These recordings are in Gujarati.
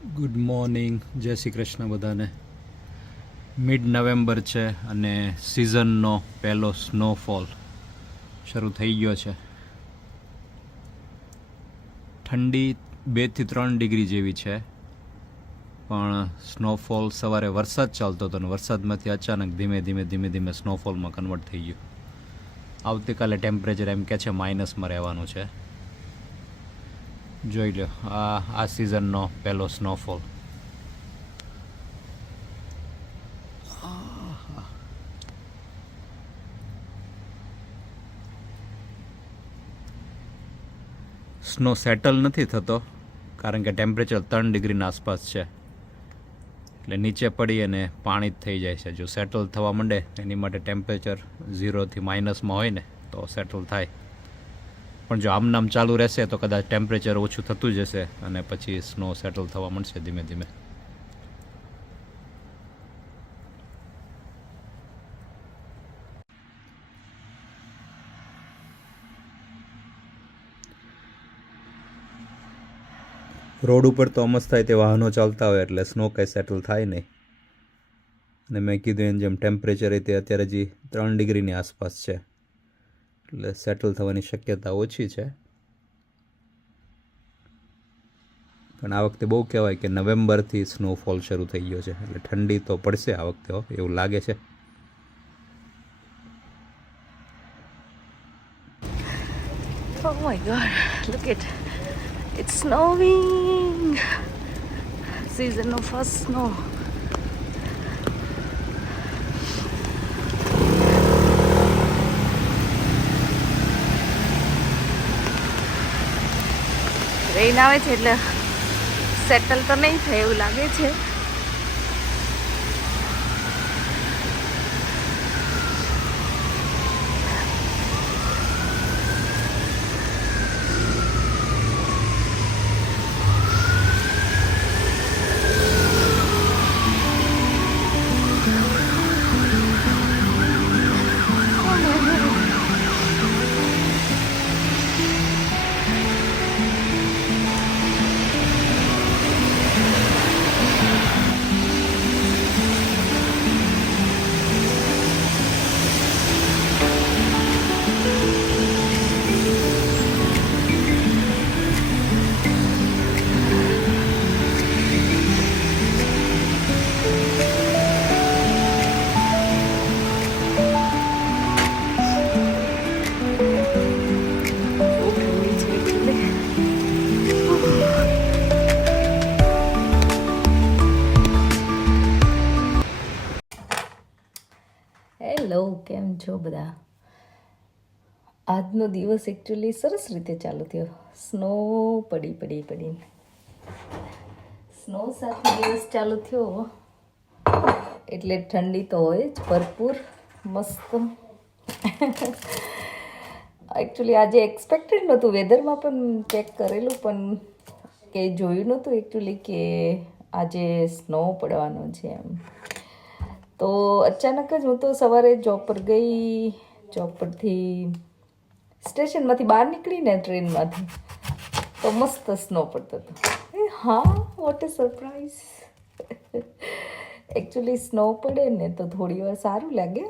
ગુડ મોર્નિંગ, જય શ્રી કૃષ્ણ બધાને. મિડ નવેમ્બર છે અને સિઝનનો પહેલો સ્નોફોલ શરૂ થઈ ગયો છે. ઠંડી 2 થી 3 ડિગ્રી જેવી છે, પણ સ્નોફોલ સવારે વરસાદ ચાલતો હતો અને વરસાદમાંથી અચાનક ધીમે ધીમે સ્નોફોલમાં કન્વર્ટ થઈ ગયું. આવતીકાલે ટેમ્પરેચર એમ કે છે માઇનસમાં રહેવાનું છે. જોઈ લો, આ સિઝનનો પહેલો સ્નોફોલ. સ્નો સેટલ નથી થતો કારણ કે ટેમ્પરેચર 3 ડિગ્રીના આસપાસ છે, એટલે નીચે પડી અને પાણી જ થઈ જાય છે. જો સેટલ થવા માંડે એની માટે ટેમ્પરેચર 0 થી માઇનસમાં હોય ને તો સેટલ થાય, પણ જો આમનામ ચાલુ રહેશે તો કદાચ ટેમ્પરેચર ઓછું થતું જશે અને પછી સ્નો સેટલ થવા માંડશે ધીમે ધીમે. રોડ ઉપર તો અમસ્ત થાય તે વાહનો ચાલતા હોય એટલે સ્નો કંઈ સેટલ થાય નહીં. અને મેં કીધું એમ જેમ ટેમ્પરેચર તે અત્યારે હજી 3 ડિગ્રીની આસપાસ છે, એટલે સેટલ થવાની શક્યતા ઓછી છે. પણ આ વખતે બહુ કહેવાય કે નવેમ્બરથી સ્નોફોલ શરૂ થઈ ગયો છે, એટલે ઠંડી તો પડશે આ વખતે એવું લાગે છે. Oh my god, look it. It's snowing. Season of first snow. રેન આવે છે એટલે સેટલ તો નહીં થાય એવું લાગે છે. હેલો, કેમ છો બધા? આજનો દિવસ એકચ્યુઅલી સરસ રીતે ચાલુ થયો. સ્નો પડીને સ્નો સાથે દિવસ ચાલુ થયો એટલે ઠંડી તો હોય જ ભરપૂર મસ્ત. એકચ્યુઅલી આજે એક્સપેક્ટેડ નહોતું, વેધરમાં પણ ચેક કરેલું પણ કંઈ જોયું નહોતું એકચ્યુઅલી કે આજે સ્નો પડવાનો છે એમ. તો અચાનક જ હું તો સવારે જોબ પર ગઈ, જોબ પરથી સ્ટેશનમાંથી બહાર નીકળીને ટ્રેનમાંથી તો મસ્ત સ્નો પડતો હતો. હા, what a surprise. Actually snow પડે ને તો થોડી વાર સારું લાગે,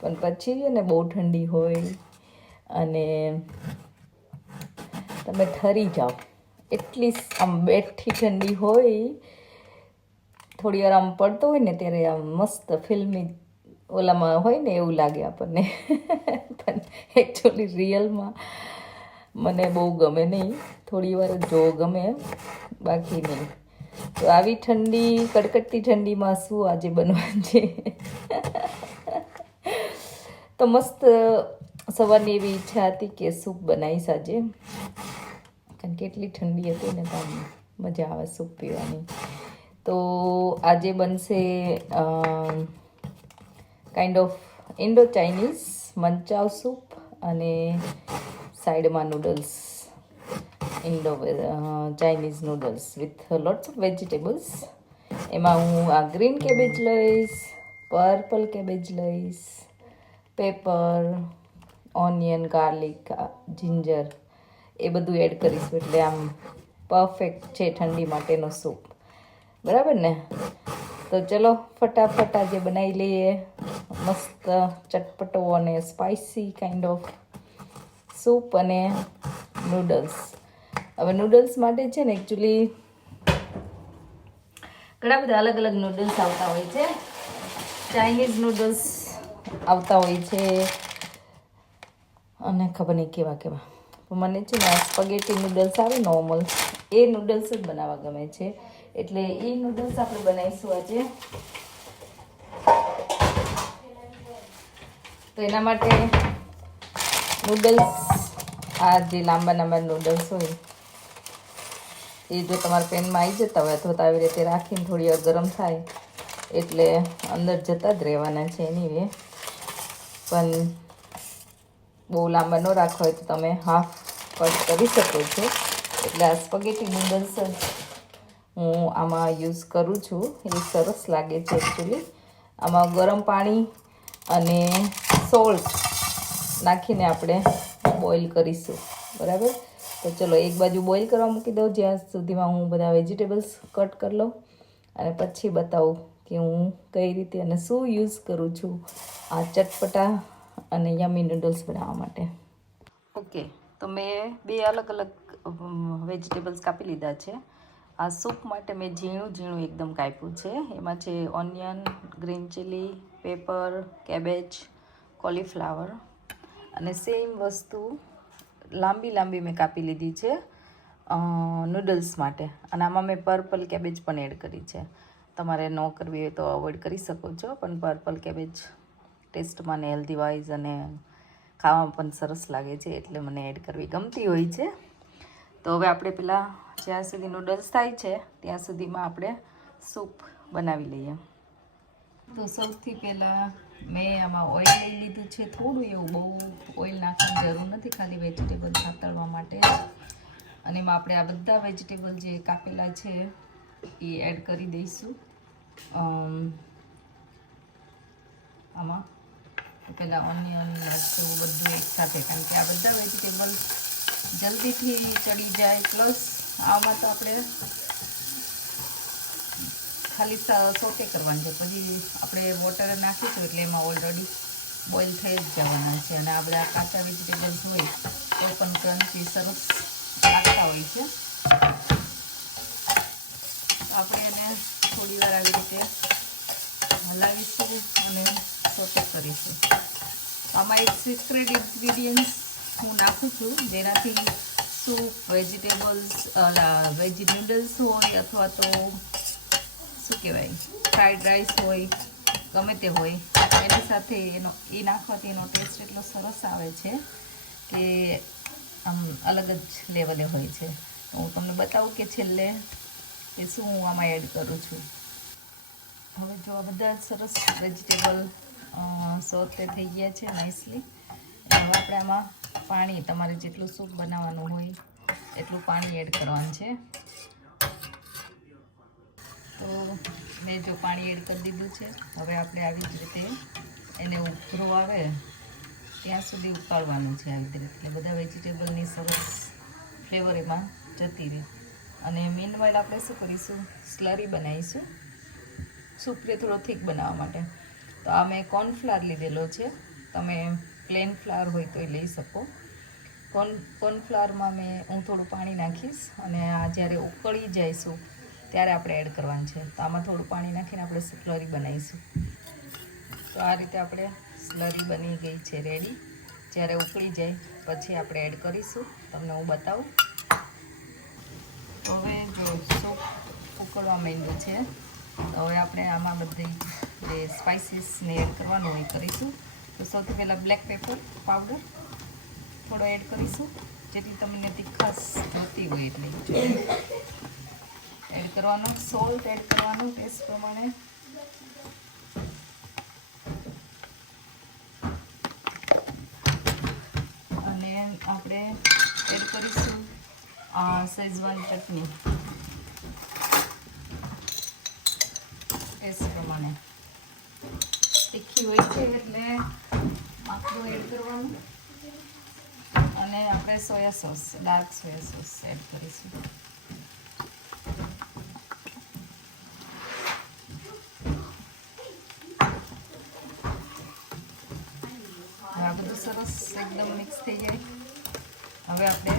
પણ પછી ને બહુ ઠંડી હોય અને તમે ઠરી જાઓ એટલી આમ બેઠી ઠંડી હોય. થોડી વાર આમ પડતો હોય ને ત્યારે આમ મસ્ત ફિલ્મી ઓલામાં હોય ને એવું લાગે આપણને. પણ એકચ્યુઅલી રિયલમાં મને બહુ ગમે નહીં, થોડી વાર જો ગમે, બાકી નહીં. તો આવી ઠંડી, કડકડતી ઠંડીમાં શું આજે બનવાનું છે? તો મસ્ત સવારની એવી ઈચ્છા હતી કે સૂપ બનાવીશ આજે, કારણ કે એટલી ઠંડી હતી ને તો મજા આવે સૂપ પીવાની. તો આજે બનશે kind of Indo Chinese manchow soup અને સાઈડમાં noodles, Indo Chinese noodles with lots of vegetables. એમાં હું આ ગ્રીન કેબેજ લઈશ, પર્પલ કેબેજ લઈશ, પેપર, ઓનિયન, ગાર્લિક, જિંજર એ બધું એડ કરીશું એટલે આમ પરફેક્ટ છે ઠંડી માટેનો સૂપ. બરાબર ને? તો ચલો ફટાફટ આજે બનાવી લઈએ મસ્ત ચટપટો અને સ્પાઇસી કાઇન્ડ ઓફ સૂપ અને નૂડલ્સ. હવે નૂડલ્સ માટે છે ને એકચ્યુઅલી ઘણા બધા અલગ અલગ નૂડલ્સ આવતા હોય છે. ચાઇનીઝ નૂડલ્સ આવતા હોય છે અને ખબર નહીં કેવા કેવા. મને છે ને સ્પગેટી નૂડલ્સ આવે નોર્મલ, એ નૂડલ્સ જ બનાવવા ગમે છે. એટલે એ નૂડલ્સ આપણે બનાવીશું આજે. તો એના માટે નૂડલ્સ, આ જે લાંબા લાંબા નૂડલ્સ હોય એ જો તમારા પેનમાં આવી જતા હોય અથવા તો આવી રીતે રાખીને થોડી વાર ગરમ થાય એટલે અંદર જતા જ રહેવાના છે. એની વે પણ બહુ લાંબા ન રાખવા હોય તો તમે હાફ કટ કરી શકો છો. એટલે આ સ્પગેટી નૂડલ્સ જ હું આમાં યુઝ કરું છું. એ સરસ લાગે છે એકચ્યુઅલી. આમાં ગરમ પાણી અને સોલ્ટ નાખીને આપણે બોઇલ કરીશું. બરાબર? તો ચલો એક બાજુ બોઇલ કરવા મૂકી દઉં જ્યાં સુધીમાં હું બધા વેજીટેબલ્સ કટ કરી લઉં અને પછી બતાવું કે હું કઈ રીતે અને શું યુઝ કરું છું આ ચટપટા અને યમી નૂડલ્સ બનાવવા માટે. ઓકે, તો મેં 2 અલગ અલગ વેજીટેબલ્સ કાપી લીધા છે. આ સૂપ માટે મેં ઝીણું ઝીણું એકદમ કાપ્યું છે. એમાં છે onion, green chilli, paper, cabbage, cauliflower અને સેમ વસ્તુ લાંબી લાંબી મેં કાપી લીધી છે નૂડલ્સ માટે. અને આમાં મેં પર્પલ કેબેજ પણ એડ કરી છે. તમારે ન કરવી હોય તો અવોઇડ કરી શકો છો, પણ પર્પલ કેબેજ ટેસ્ટમાં ને હેલ્ધી વાઇઝ અને ખાવામાં પણ સરસ લાગે છે એટલે મને એડ કરવી ગમતી હોય છે. તો હવે આપણે પેલા જ્યાં સુધી નૂડલ્સ થાય છે ત્યાં સુધીમાં આપણે સૂપ બનાવી લઈએ. તો સૌથી પહેલાં મેં આમાં ઓઇલ લઈ લીધું છે. થોડું એવું, બહુ ઓઇલ નાખવાની જરૂર નથી, ખાલી વેજીટેબલ સાતળવા માટે. અને એમાં આપણે આ બધા વેજીટેબલ જે કાપેલા છે એ એડ કરી દઈશું આમાં. પહેલાં ઓનિયન, મરચું બધું એકસાથે, કારણ કે આ બધા વેજીટેબલ જલ્દીથી ચડી જાય. પ્લસ આમાં તો આપણે ખાલી સોટે કરવાની છે, પછી આપણે વોટર નાખીશું એટલે એમાં ઓલરેડી બોઇલ થઈ જ જવાના છે. અને આ બધા કાચા વેજીટેબલ્સ હોય તો પણ ક્રન્ચી સરસ લાગતા હોય છે. આપણે એને થોડી વાર આવી રીતે હલાવીશું અને સોટે કરીશું. આમાં એક સિક્રેટ ઇન્ગ્રીડિયન્ટ્સ હું નાખું છું જેનાથી સૂપ, વેજીટેબલ્સ, વેજી નૂડલ્સ હોય અથવા તો શું કહેવાય ફ્રાઈડ રાઈસ હોય, ગમે તે હોય, એની સાથે એ નાખવાથી એનો ટેસ્ટ એટલો સરસ આવે છે કે આમ અલગ જ લેવલે હોય છે. હું તમને બતાવું કે છેલ્લે કે શું હું આમાં એડ કરું છું. હવે જો આ બધા સરસ વેજીટેબલ સોતે થઈ ગયા છે નાઇસલી. હવે આપણે આમાં પાણી, તમારે જેટલું સૂપ બનાવવાનું હોય એટલું પાણી એડ કરવાનું છે. તો મેં જો પાણી એડ કરી દીધું છે. હવે આપણે આવી જ રીતે એને ઉભરો આવે ત્યાં સુધી ઉકાળવાનું છે આવી રીતે. એટલે બધા વેજીટેબલની સરસ ફ્લેવર એમાં જતી રહે. અને મીનવાઇલ આપણે શું કરીશું, સ્લરી બનાવીશું સૂપને થોડો થીક બનાવવા માટે. તો આ મેં કોર્નફ્લાવર લીધેલો છે. તમે પ્લેન ફ્લાવર હોય તો એ લઈ શકો. કોર્નફ્લાવરમાં હું થોડું પાણી નાખીશ અને આ જ્યારે ઉકળી જાય સૂપ ત્યારે આપણે એડ કરવાનું છે. તો આમાં થોડું પાણી નાખીને આપણે સ્લરી બનાવીશું. તો આ રીતે આપણે સ્લરી બની ગઈ છે રેડી. જ્યારે ઉકળી જાય પછી આપણે એડ કરીશું. તમને હું બતાવું. તો હવે જો સૂપ ઉકળવા માંડ્યું છે. તો હવે આપણે આમાં બધી જે સ્પાઇસીસને એડ કરવાનું હોય કરીશું. તો સૌથી પહેલાં બ્લેક પેપર પાવડર થોડો એડ કરીશું, જેટલી તમને તીખાશ જોતી હોય એટલી એડ કરવાનો. સોલ્ટ એડ કરવાનું ટેસ્ટ પ્રમાણે. અને આપણે એડ કરીશું શેઝવાન ચટણી ટેસ્ટ પ્રમાણે. તીખી હોય છે એટલે આટલું એડ કરવાનું. અને આપણે soya sauce, dark soya sauce add કરીશું. સરસ એકદમ મિક્સ થઈ જાય. હવે આપણે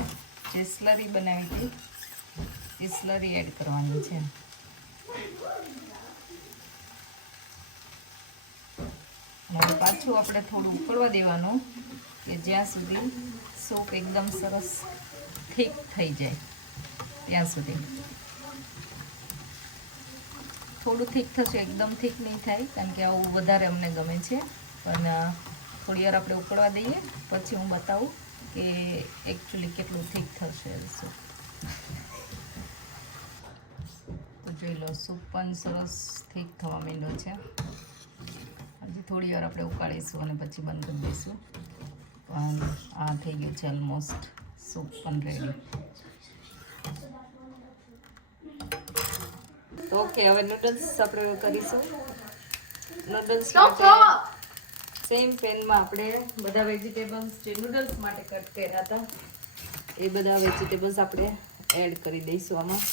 જે સ્લરી બનાવી હતી એ સ્લરી એડ કરવાની છે. અને પાછું આપણે થોડું ઉકળવા દેવાનું કે જ્યાં સુધી સૂપ એકદમ સરસ થીક થઈ જાય ત્યાં સુધી. થોડું થીક થશે, એકદમ થીક નહીં થાય કારણ કે આવું વધારે અમને ગમે છે. પણ થોડી વાર આપણે ઉકળવા દઈએ પછી હું બતાવું કે એકચ્યુઅલી કેટલું થીક થશે સૂપ. તો જોઈ લો, સૂપ પણ સરસ થીક થવા માંડ્યો છે. હજી થોડી વાર આપણે ઉકાળીશું અને પછી બંધ કરી દઈશું. પણ આ થઈ ગયું છે ઓલમોસ્ટ, સૂપ પણ રેડી. તો ઓકે, હવે નૂડલ્સ આપણે કરીશું. નૂડલ્સ સેમ પેનમાં આપણે બધા વેજીટેબલ્સ જે નૂડલ્સ માટે કટ કર્યા હતા એ બધા વેજીટેબલ્સ આપણે એડ કરી દઈશું આમાં.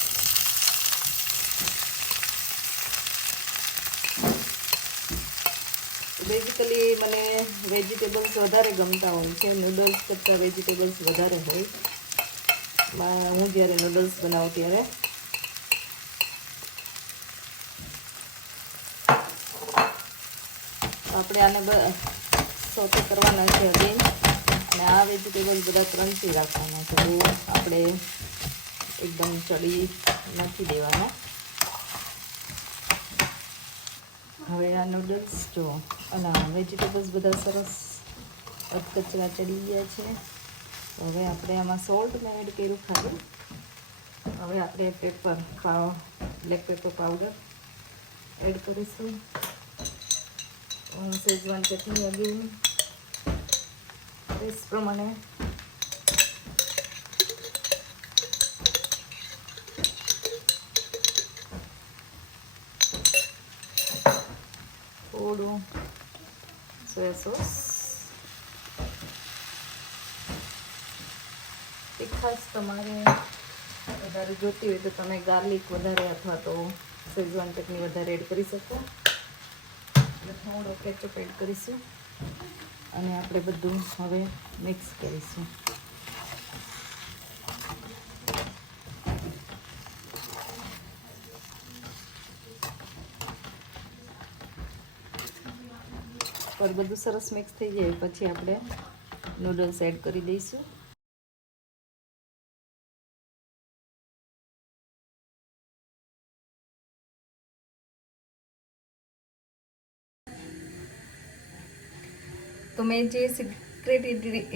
બેઝિકલી મને વેજીટેબલ્સ વધારે ગમતા હોય છે, નૂડલ્સ કરતાં વેજીટેબલ્સ વધારે હોય. હું જ્યારે નૂડલ્સ બનાવું ત્યારે આપણે આને સોતે કરવાના છે અગેન. અને આ વેજીટેબલ બધા ક્રન્ચી રાખવાના છે, બહુ આપણે એકદમ ચડી નથી દેવાના. હવે આ નૂડલ્સ જો અને વેજીટેબલ્સ બધા સરસ અધકચરા ચડી ગયા છે. હવે આપણે આમાં સોલ્ટ મેં એડ કર્યું ખાલી. હવે આપણે બ્લેક પેપર પાવડર એડ કરીશું. શેઝવાન ચટણી અગેન ટેસ્ટ પ્રમાણે. થોડું સોયા સોસ. તીખાશ તમારે વધારે જોતી હોય તો તમે ગાર્લિક વધારે અથવા તો શેઝવાન ચટણી વધારે એડ કરી શકો. થોડો કેચઅપ એડ કરીશું અને આપણે બધું હવે મિક્સ કરીશું. પર બધું સરસ મિક્સ થઈ જાય પછી આપણે નૂડલ્સ એડ કરી દઈશું. તો મેં જે સિક્રેટ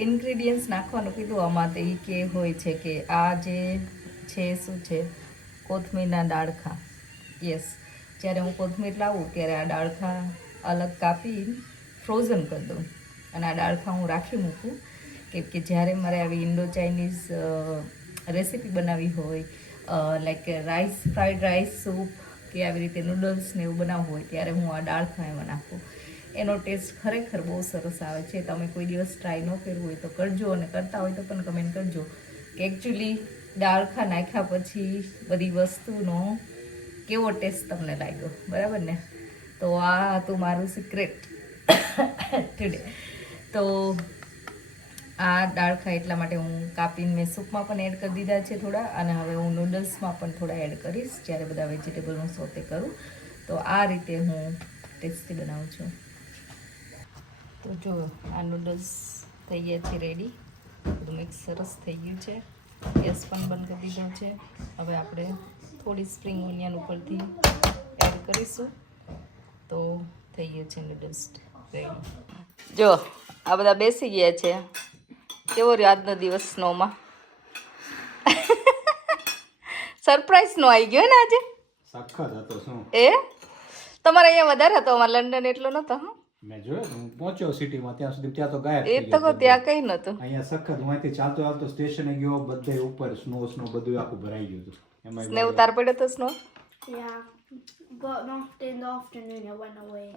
ઇન્ગ્રીડિયન્ટ્સ નાખવાનું કીધું આમાં તો એ કે હોય છે કે આ જે છે શું છે, કોથમીરના ડાળખા. યસ, જ્યારે હું કોથમીર લાવું ત્યારે આ ડાળખા અલગ કાપી ફ્રોઝન કરી દઉં અને આ ડાળખા હું રાખી મૂકું. કેમ કે જ્યારે મારે આવી ઇન્ડો ચાઇનીઝ રેસીપી બનાવવી હોય, like rice, fried rice soup કે આવી રીતે નૂડલ્સ ને એવું બનાવવું હોય ત્યારે હું આ ડાળખા એમાં નાખું. એનો ટેસ્ટ ખરેખર બહુ સરસ આવે છે. તમે કોઈ દિવસ ટ્રાય ન કર્યું હોય તો કરજો, અને કરતા હોય તો પણ કમેન્ટ કરજો કે એકચ્યુઅલી ડાળખા નાખ્યા પછી બધી વસ્તુનો કેવો ટેસ્ટ તમને લાગ્યો. બરાબર ને? તો આ હતું મારું સિક્રેટ ટુડે. તો આ ડાળખા એટલા માટે હું કાપીને મેં સૂપમાં પણ એડ કરી દીધા છે થોડા, અને હવે હું નૂડલ્સમાં પણ થોડા એડ કરીશ જ્યારે બધા વેજીટેબલ હું સોતે કરું. તો આ રીતે હું ટેસ્ટી બનાવું છું. તો જો આ નૂડલ્સ થઈ ગયા છે રેડી. બધું મિક્સ સરસ થઈ ગયું છે. ગેસ પણ બંધ કરી દીધો છે. હવે આપણે થોડી સ્પ્રિંગ ઓનિયન ઉપરથી એડ કરીશું તો થઈ ગયું છે નૂડલ્સ રેડી. જો આ બધા બેસી ગયા છે. કેવો રહ્યો આજનો દિવસ સ્નોમાં? સરપ્રાઈઝ નો આવી ગયો ને આજે? સખત હતો શું? એ તમારે અહીંયા વધારે હતો, અમારે લંડન એટલો નતો. મેં જોયો, હું પહોંચ્યો સિટીમાં ત્યાં સુધી, ત્યાં તો ગાયબ એ તો ત્યાં કઈ નતું. અહીંયા સખત હું અહીંથી ચાલતો સ્ટેશને ગયો, બધે ઉપર સ્નો બધું આખું ભરાઈ ગયું હતું. એમાં સ્ને ઉતાર પડ્યો તો snow? Yeah, but not in the afternoon. It went away.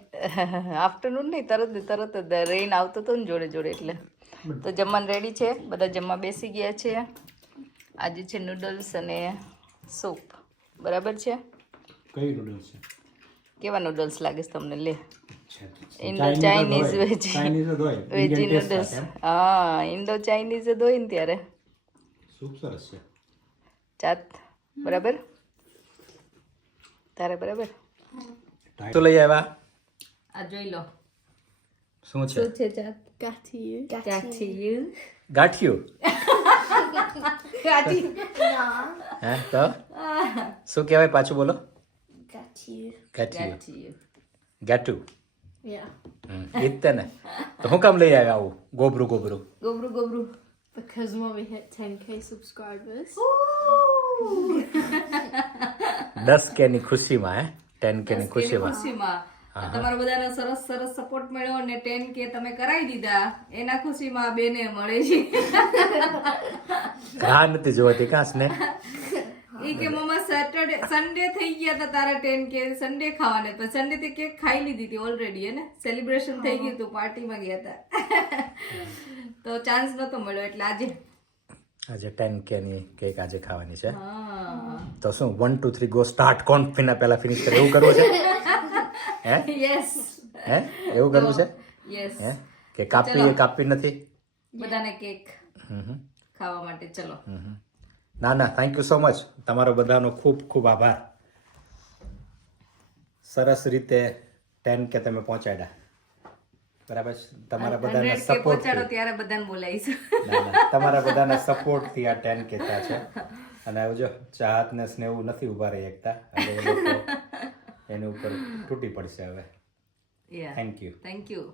Afternoon નહીં, તરત જ રેઇન આવતો હતો ને જોડે જોડે એટલે. તો જમવાનું રેડી છે, બધા જમવા બેસી ગયા છે. આજે છે નૂડલ્સ અને સૂપ. બરાબર છે? કઈ નૂડલ્સ છે? કેવા નૂડલ્સ લાગે છે તમને? લે ઇન્ડો ચાઇનીઝ વેજ ચાઇનીઝ જ હોય વેજી Indian taste નૂડલ્સ સાથે, એમ? હા ઇન્ડો ચાઇનીઝ જ હોય ને ત્યારે સૂપ સરસ છે. ચાત બરાબર તારે બરાબર તો લઈ આવ્યા આ જોઈ લો શું છે શું છે ચાત Gatiu. ગાંઠિયું ગાંઠિયું ગાંઠી હે તો શું કહેવાય પાછું બોલો Gatiu. ગાંઠિયું ગાંઠિયું ગાટુ Yeah. એ જ તે ને તો હું કામ લઈ આવ્યા આવું ગોબરું ગોબરું ગોબરું Because Mommy hit 10k subscribers. 10K ની ખુશીમાં હે 10K ની ખુશીમાં ખુશીમાં તમારા બધાનો સરસ સરસ સપોર્ટ મળ્યો અને 10K તમે કરાવી દીધા એના ખુશીમાં બેને મળે છે રાહ નથી જોવાતી કાં સ્નેહ એ કે મમ્મા સેટરડે સન્ડે થઈ ગયા હતા તારા 10K સન્ડે ખાવાને પણ સન્ડે તે કેક ખાઈ લીધી હતી ઓલરેડી હે ને સેલિબ્રેશન થઈ ગયું હતું પાર્ટીમાં ગયા હતા તો ચાન્સ નતો મળ્યો એટલે આજે આજે 10K ની કેક આજે ખાવાની છે હા તો શું 1 2 3 ગો સ્ટાર્ટ કોણ પહેલા ફિનિશ કરે એવું કરવું છે હે યસ હે એવું કરવું છે યસ હે કે કાપી નથી બધાને કેક ખાવા માટે ચલો ના ના થેન્ક યુ સો મચ તમારો બધાનો ખૂબ ખૂબ આભાર સરસ રીતે 10K તમે પહોંચાડ્યા બરાબર છે તમારા બધાના 100K સપોર્ટ પહોંચાડો ત્યારે બધાને બોલાવીશું તમારા બધાના સપોર્ટથી આ 10K થયા છે અને હવે જો ચાહત ને સ્નેહ નથી ઉભા રહી એકતા હવે એ લોકો એની ઉપર તૂટી પડશે હવે yeah thank you thank you